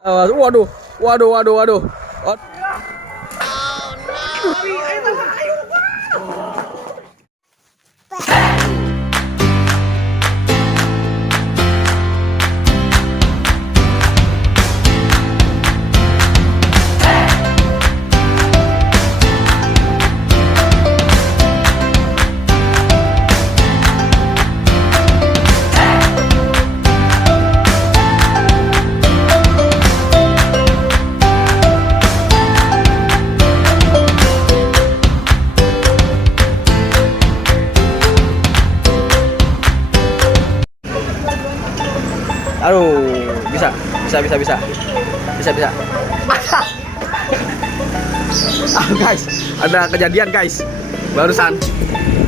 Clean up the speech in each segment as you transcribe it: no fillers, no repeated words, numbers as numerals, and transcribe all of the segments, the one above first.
Waduh, waduh, waduh, waduh. Aduh, bisa. Guys, ada kejadian guys. Barusan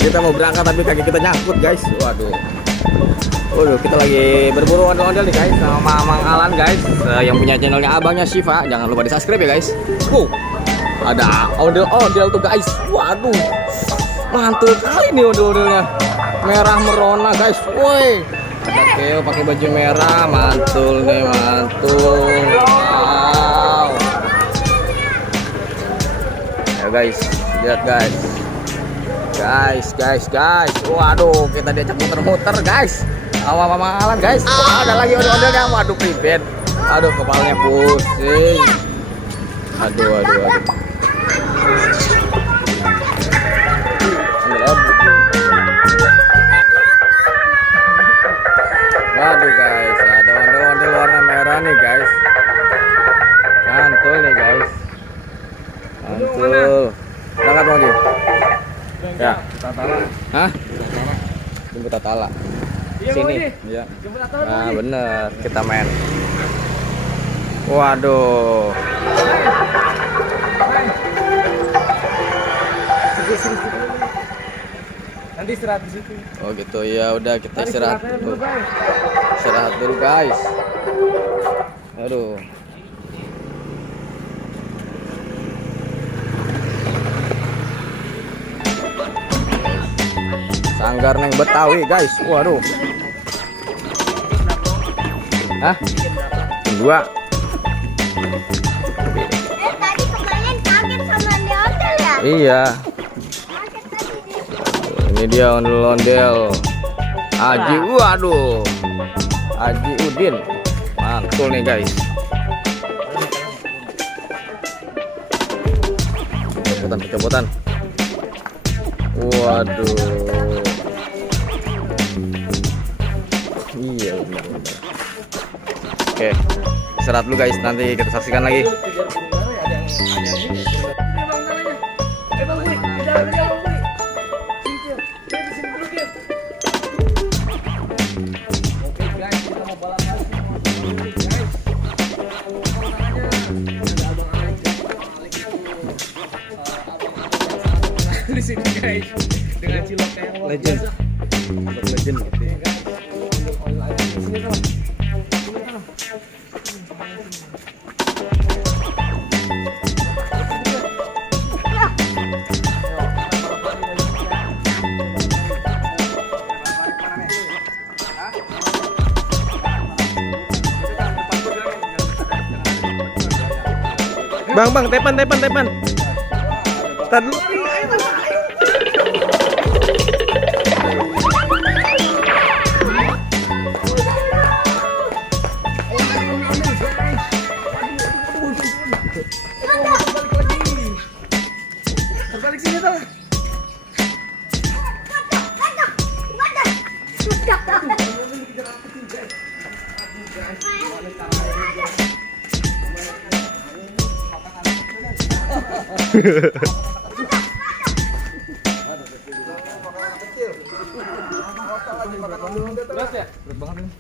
kita mau berangkat tapi kaki kita nyangkut guys. Waduh, kita lagi berburu ondel-ondel nih guys sama Mang Alan guys, yang punya channelnya abangnya Shiva. Jangan lupa di subscribe ya guys. Ada ondel-ondel tuh guys. Waduh, mantul kali nih ondel-ondelnya. Merah merona guys. Woi, ada Theo pakai baju merah, mantul nih, mantul. Wow. Ya guys, lihat guys. Guys. Waduh, kita diajak muter-muter guys. Awal malam guys. Ada lagi ondel-ondelnya. Waduh, pribet. Aduh, kepalanya pusing. Aduh. Waduh guys, ada ondel-ondel warna merah nih guys. Mantul nih guys. Mantul. Berangkat mau dia? Ya. Hah? Jemput Tatala. Sini. Iya. Nah bener, kita main. Waduh. Nanti istirahat di situ. Oh gitu ya, udah kita istirahat dulu. Istirahat dulu guys. Aduh. Sanggar neng Betawi guys. Waduh. Hah? Dua. Tadi kemarin kaget sama ondel-ondel ya? Iya. Ini dia ondel-ondel Haji. Waduh, Haji Udin. Mantul nih guys. Kecebutan. Waduh. Iya benar. Oke, istirahat dulu guys, nanti kita saksikan lagi. Di sini guys, dengan cilok kayak legend. Legend gitu ya guys. Bang, tepan. Tar dulu. Balik sini tuh. Berat ya? Berat banget ini.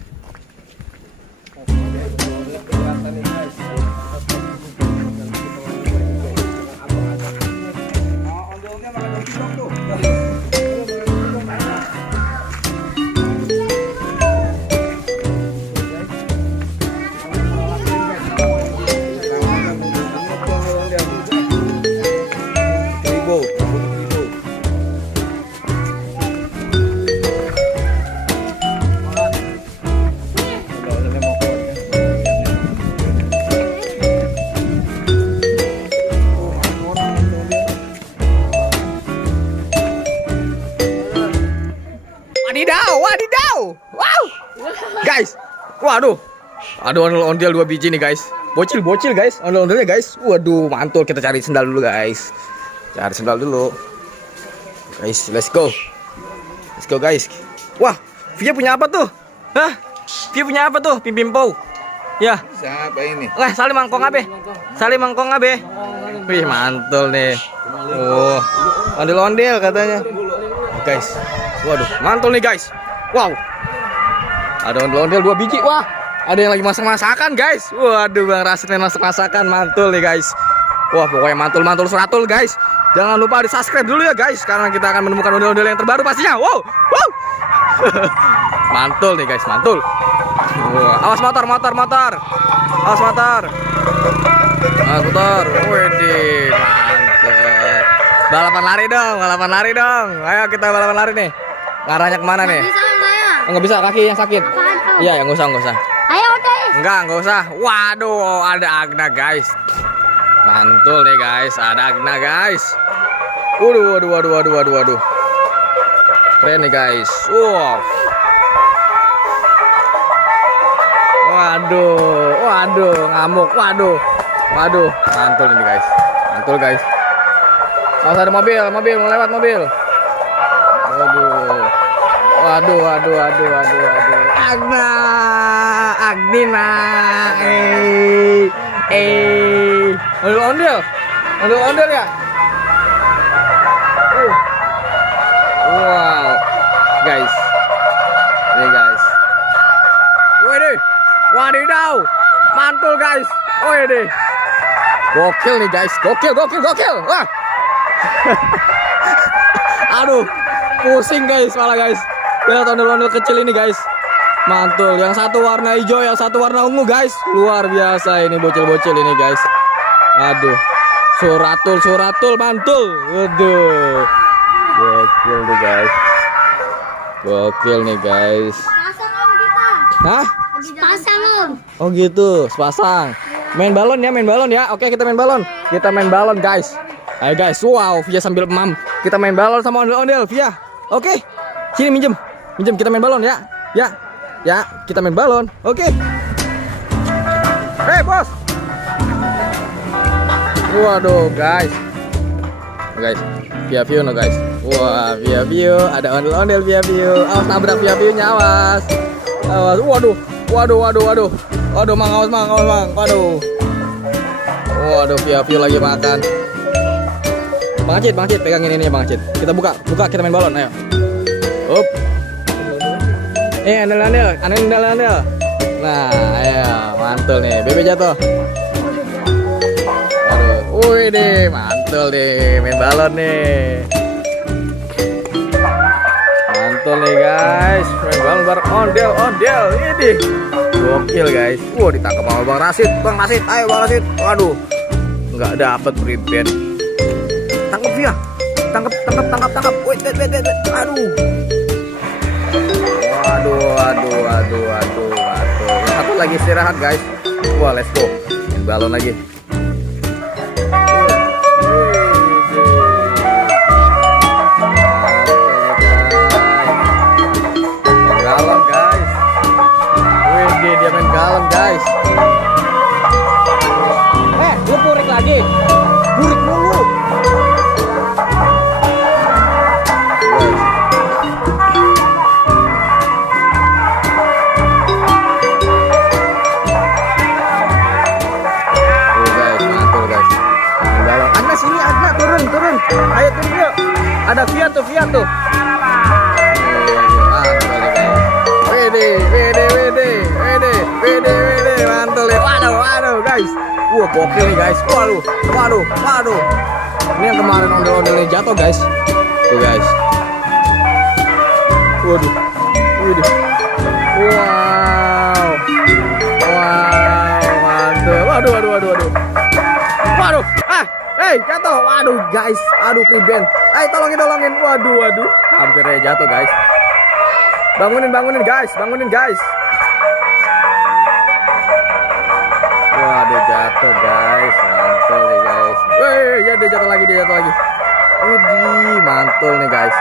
Kelihatan nih guys. Ondel-ondel makan cilok tuh. Waduh. Ada ondel-ondel 2 biji nih guys. Bocil-bocil guys, ondel-ondelnya guys. Waduh, mantul. Kita cari sendal dulu guys. Cari sendal dulu. Guys, let's go. Let's go guys. Wah, Via punya apa tuh? Hah? Via punya apa tuh? Pimpimpo. Ya. Siapa ini? Salim mangkong abe. Salim mangkong abe. Wih, mantul nih. Oh, ondel-ondel katanya. Guys. Waduh, mantul nih guys. Wow. Ada ondel-ondel 2 biji. Wah, ada yang lagi masak-masakan guys. Waduh, Bang Rasid masak-masakan, mantul nih guys. Wah, pokoknya mantul-mantul suratul guys. Jangan lupa di subscribe dulu ya guys, karena kita akan menemukan ondel-ondel yang terbaru pastinya. Wow, wow. Mantul nih guys, mantul. Wah, awas motor. Awas motor. Widih, mantap. Balapan lari dong. Ayo kita balapan lari nih. Ngarahnya kemana nih? Bisa saya. Nggak bisa, kaki yang sakit. Iya, yang nggak usah. Ayo udah. Nggak usah. Waduh, ada Agna guys. Mantul nih guys, ada Agna guys. Waduh. Keren nih guys. Wow. Waduh, ngamuk. Waduh. Mantul ini guys. Awas ada mobil mau lewat mobil. Waduh. Agnina. Ondel-ondel ya. Wow. Guys. Ini guys. Widih. Wadidaw. Mantul guys. Widih. Gokil nih guys. Gokil. Wah. Aduh. Pusing guys malah guys. Lihat ondel-ondel kecil ini guys. Mantul. Yang satu warna hijau, yang satu warna ungu guys. Luar biasa ini bocil-bocil ini guys. Aduh. Suratul mantul. Waduh. Gokil nih guys. Pasang om kita. Hah? Pasang om. Oh gitu, sepasang. Main balon ya. Oke, kita main balon. Guys. Ayo guys, wow, Via sambil mam. Kita main balon sama ondel-ondel, Via. Oke. Sini minjem kita main balon ya. Ya, kita main balon. Oke. Hei, bos. Waduh, guys. Via view no guys. Wah, Via view, ada ondel-ondel Via view. Awas nabrak Via view-nya, awas. Waduh. Mang, awas mang. Waduh, Via view lagi makan. Bang Acit, pegangin ini Bang Acit. Kita buka, kita main balon, ayo. Up. Ondel-ondel. Nah, ayo, mantul nih. Bebe jatuh. Wih deh, mantul deh, main balon nih. Mantul nih guys, main balon bareng ondel, ini gokil guys. Wah, ditangkap sama Bang Rasid, ayo Bang Rasid. Waduh, nggak dapet priben. Tangkap dia, tangkap. Wait. Aduh. Yang satu lagi istirahat guys. Wah, let's go, main balon lagi. Dia main galon guys. Lu purik lagi. Purik dulu. Guys, mantul guys. Main galon. Agna sini, Agna turun. Ayo turun yuk. Ada Via tuh. Wede, mantul ya. Waduh guys. Wah, gokil nih guys. Waduh. Ini yang kemarin ondel-ondelnya jatuh guys. Tuh guys. Waduh. Wow, mantul. Waduh. Jatuh. Waduh guys. Aduh, priben. Ayo tolongin. Waduh. Hampir aja jatuh guys. Bangunin guys. Waduh, jatuh guys. Mantul nih guys. Dia jatuh lagi. Widih, mantul nih guys.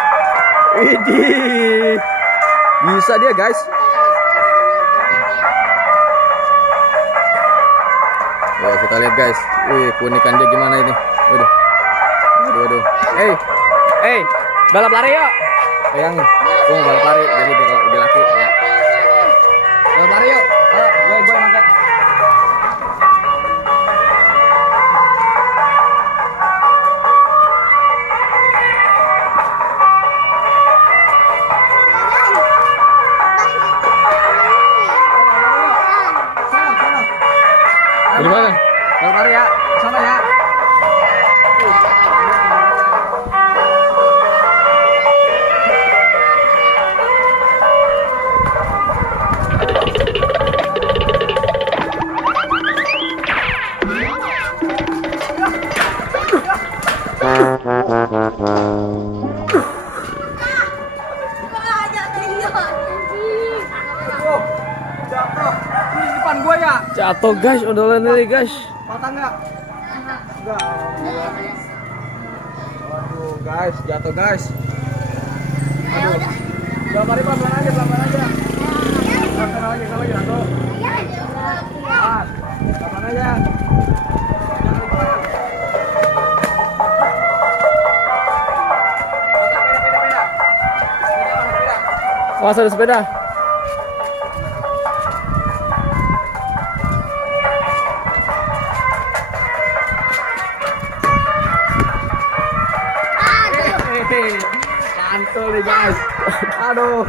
Widih. Bisa dia guys. Wah, kita lihat guys. Wih, keunikan dia gimana ini. Waduh. Waduh. Hey, balap lari yuk. Pegangin. Gua mau balap lari, jadi biar lebih laku. Ya. Balap lari yuk. Gue makan. Di mana? Balap lari ya. Sana ya. Jatuh. Di depan gua ya. Jatuh guys, ondolan ini guys. Patah enggak? Enggak. Waduh, guys, jatuh guys. Aduh. Udah mari pelan-pelan aja, pelan-pelan aja. Pelan-pelan aja kalau jatuh. Pelan aja. Jangan lupa. Peda. Awas ada sepeda. Mantul nih guys. Aduh.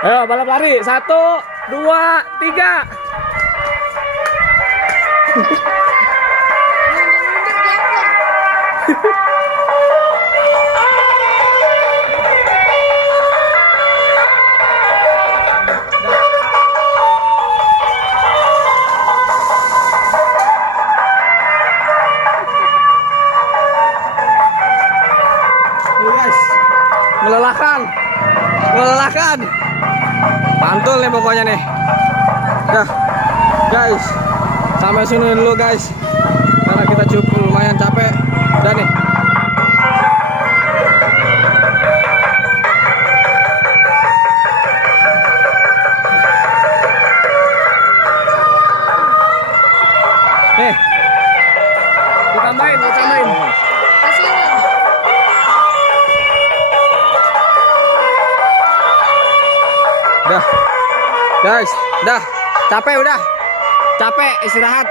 Ayo balap lari. 1, 2, 3. Guys, melelahkan, mantul nih pokoknya nih. Dah, guys, sampai sini dulu guys, karena kita cukup lumayan capek. Udah nih. Nih, ditambahin. Dah, guys, dah, capek udah, capek istirahat.